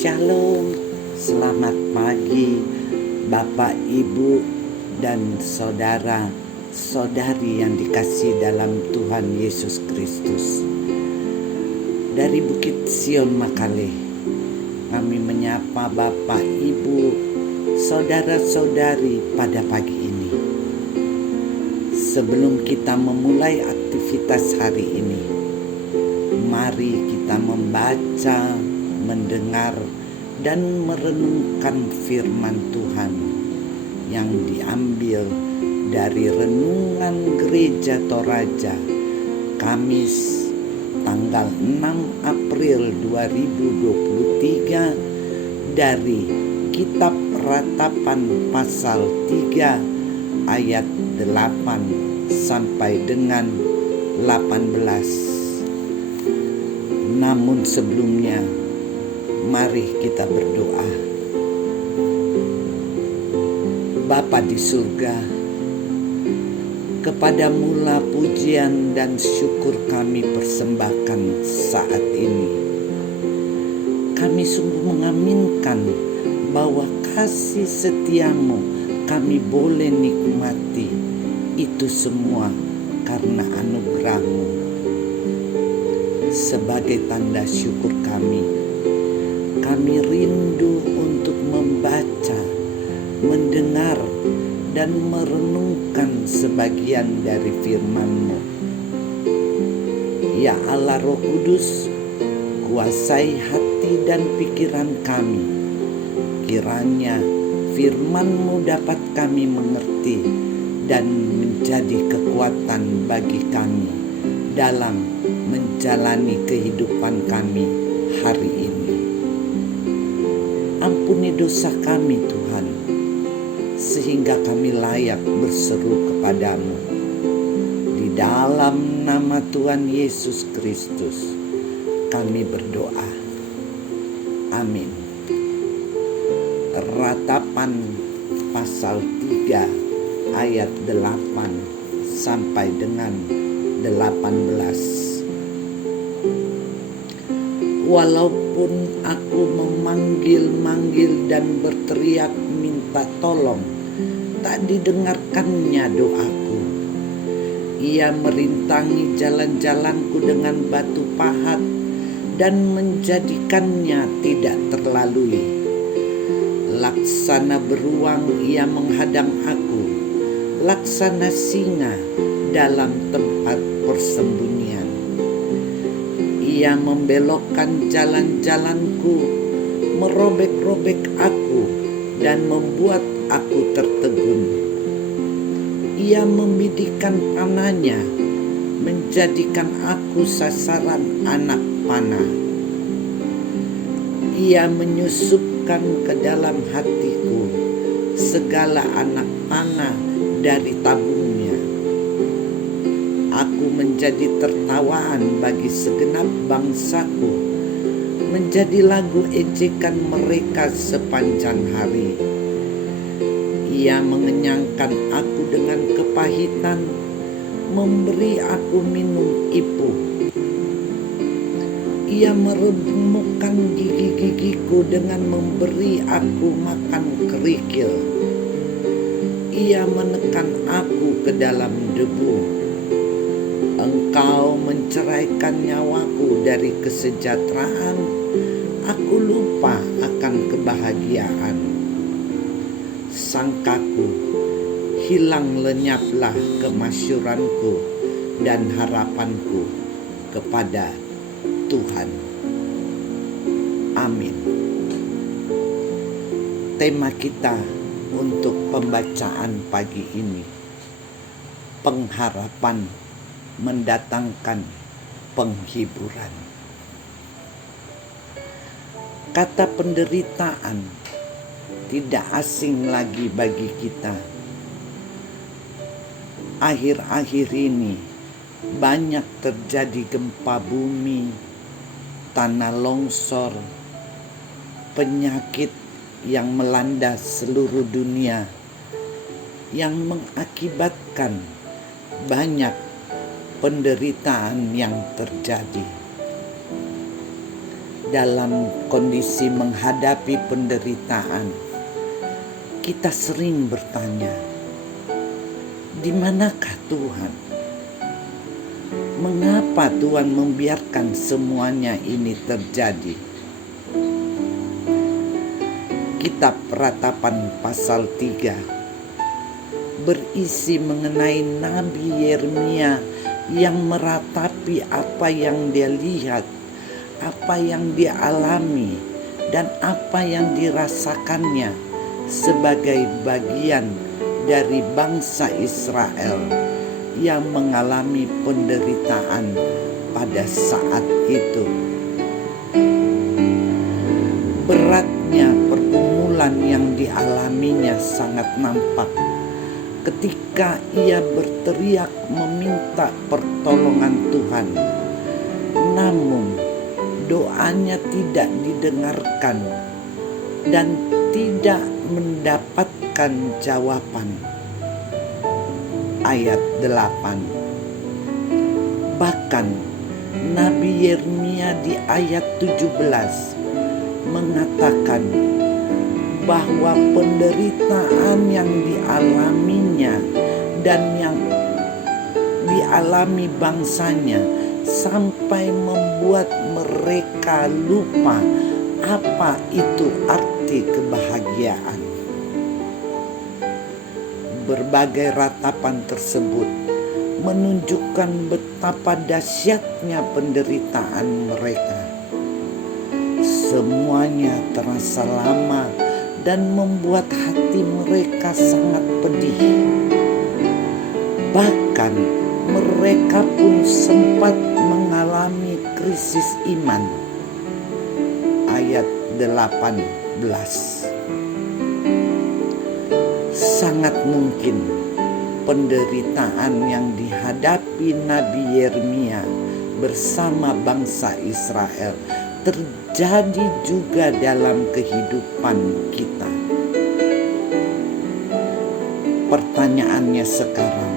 Shalom, selamat pagi Bapak, Ibu, dan saudara-saudari yang dikasihi dalam Tuhan Yesus Kristus. Dari Bukit Sion Makale, kami menyapa Bapak, Ibu, saudara-saudari pada pagi ini. Sebelum kita memulai aktivitas hari ini, mari kita membaca, mendengar, dan merenungkan firman Tuhan yang diambil dari Renungan Gereja Toraja Kamis tanggal 6 April 2023 dari Kitab Ratapan pasal 3 ayat 8 sampai dengan 18. Namun sebelumnya, mari kita berdoa. Bapa di surga, kepadamu-lah pujian dan syukur kami persembahkan saat ini. Kami sungguh mengaminkan bahwa kasih setiamu kami boleh nikmati. Itu semua karena anugerah-Mu. Sebagai tanda syukur kami rindu untuk membaca, mendengar, dan merenungkan sebagian dari firman-Mu. Ya Allah Roh Kudus, kuasai hati dan pikiran kami. Kiranya firman-Mu dapat kami mengerti dan menjadi kekuatan bagi kami dalam menjalani kehidupan kami hari ini. Ampuni dosa kami Tuhan, sehingga kami layak berseru kepadamu. Di dalam nama Tuhan Yesus Kristus kami berdoa. Amin. Ratapan pasal 3 ayat 8 sampai dengan 18. Walaupun aku memanggil-manggil dan berteriak minta tolong, tak didengarkannya doaku. Ia merintangi jalan-jalanku dengan batu pahat dan menjadikannya tidak terlalui. Laksana beruang ia menghadang aku, laksana singa dalam tempat persembunyian. Ia membelokkan jalan-jalanku, merobek-robek aku, dan membuat aku tertegun. Ia membidikkan panahnya, menjadikan aku sasaran anak panah. Ia menyusupkan ke dalam hatiku segala anak panah dari tabungnya. Aku menjadi tertawaan bagi segenap bangsaku, menjadi lagu ejekan mereka sepanjang hari. Ia mengenyangkan aku dengan kepahitan, memberi aku minum ipuh. Ia meremukkan gigi-gigiku dengan memberi aku makan kerikil. Ia menekan aku ke dalam debu. Engkau menceraikan nyawaku dari kesejahteraan, aku lupa akan kebahagiaan. Sangkaku, hilang lenyaplah kemasyuranku dan harapanku kepada Tuhan. Amin. Tema kita untuk pembacaan pagi ini, pengharapan mendatangkan penghiburan. Kata penderitaan tidak asing lagi bagi kita. Akhir-akhir ini banyak terjadi gempa bumi, tanah longsor, penyakit yang melanda seluruh dunia yang mengakibatkan banyak penderitaan yang terjadi. dalam kondisi menghadapi penderitaan, kita sering bertanya, di manakah Tuhan? Mengapa Tuhan membiarkan semuanya ini terjadi? Kitab Ratapan pasal 3 berisi mengenai Nabi Yeremia yang meratapi apa yang dia lihat, apa yang dia alami, dan apa yang dirasakannya sebagai bagian dari bangsa Israel yang mengalami penderitaan pada saat itu. Beratnya pergumulan yang dialaminya sangat nampak ketika ia berteriak meminta pertolongan Tuhan. Namun doanya tidak didengarkan dan tidak mendapatkan jawaban. Ayat 8. Bahkan Nabi Yeremia di ayat 17 mengatakan bahwa penderitaan yang dialaminya dan yang dialami bangsanya sampai membuat mereka lupa apa itu arti kebahagiaan. Berbagai ratapan tersebut menunjukkan betapa dahsyatnya penderitaan mereka. Semuanya terasa lama dan membuat hati mereka sangat pedih. Bahkan mereka pun sempat mengalami krisis iman. Ayat 18. Sangat mungkin penderitaan yang dihadapi Nabi Yeremia bersama bangsa Israel terjadi juga dalam kehidupan kita. Pertanyaannya sekarang,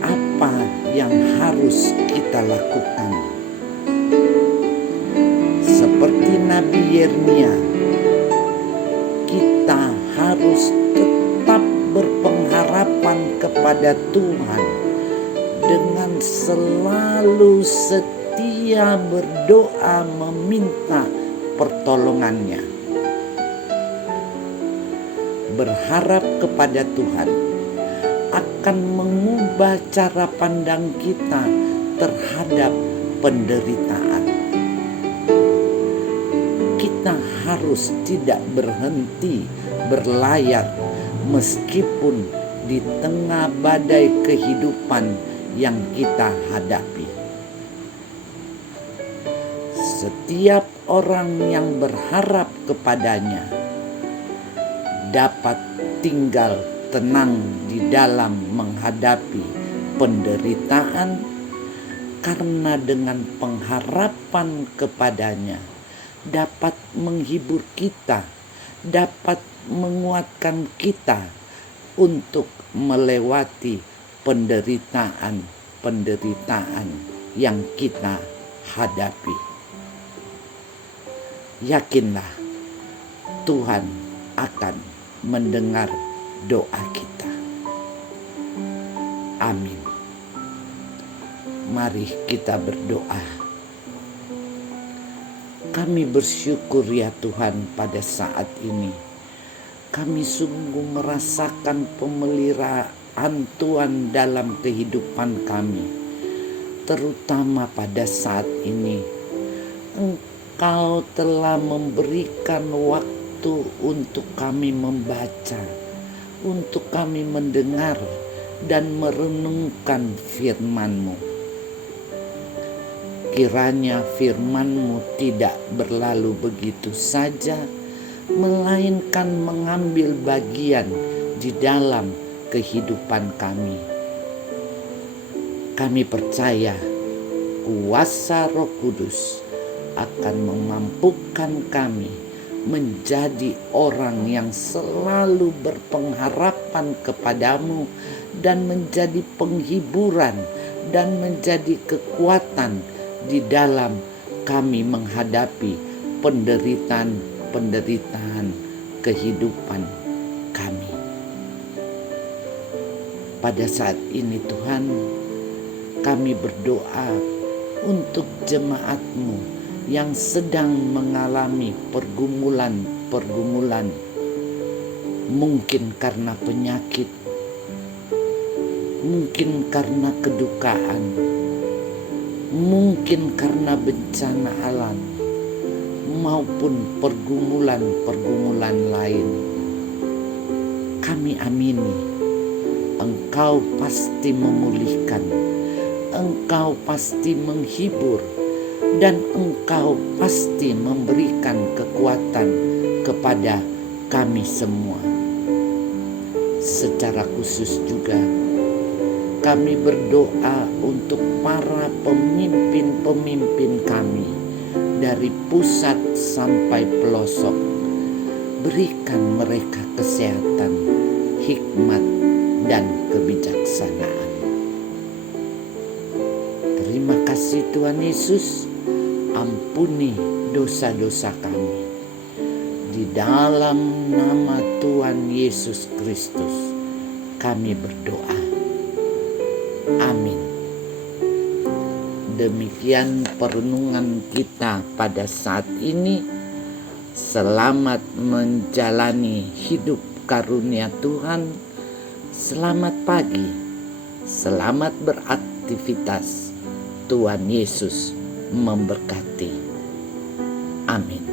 apa yang harus kita lakukan? Seperti Nabi Yeremia, kita harus tetap berpengharapan kepada Tuhan dengan selalu setia berdoa meminta pertolongannya. Berharap kepada Tuhan akan mengubah cara pandang kita terhadap penderitaan. Kita harus tidak berhenti berlayar meskipun di tengah badai kehidupan yang kita hadapi. Setiap orang yang berharap kepadanya dapat tinggal tenang di dalam menghadapi penderitaan, karena dengan pengharapan kepadanya dapat menghibur kita, dapat menguatkan kita untuk melewati penderitaan yang kita hadapi. Yakinlah Tuhan akan mendengar doa kita. Amin. Mari kita berdoa. Kami bersyukur ya Tuhan, pada saat ini kami sungguh merasakan pemeliharaan Tuhan dalam kehidupan kami. Terutama pada saat ini Engkau telah memberikan waktu untuk kami membaca, untuk kami mendengar dan merenungkan firman-Mu. Kiranya firman-Mu tidak berlalu begitu saja, melainkan mengambil bagian di dalam kehidupan kami. Kami percaya kuasa Roh Kudus akan memampukan kami menjadi orang yang selalu berpengharapan kepadamu dan menjadi penghiburan dan menjadi kekuatan di dalam kami menghadapi penderitaan kehidupan kami. Pada saat ini Tuhan, kami berdoa untuk jemaat-Mu yang sedang mengalami pergumulan, mungkin karena penyakit, mungkin karena kedukaan, mungkin karena bencana alam, maupun pergumulan lain. Kami amini Engkau pasti memulihkan, Engkau pasti menghibur, dan Engkau pasti memberikan kekuatan kepada kami semua. Secara khusus juga kami berdoa untuk para pemimpin-pemimpin kami dari pusat sampai pelosok. Berikan mereka kesehatan, hikmat, dan kebijaksanaan. Terima kasih Tuhan Yesus, ampuni dosa-dosa kami. Di dalam nama Tuhan Yesus Kristus kami berdoa. Amin. Demikian perenungan kita pada saat ini. Selamat menjalani hidup karunia Tuhan. Selamat pagi, selamat beraktivitas. Tuhan Yesus memberkati. Amin.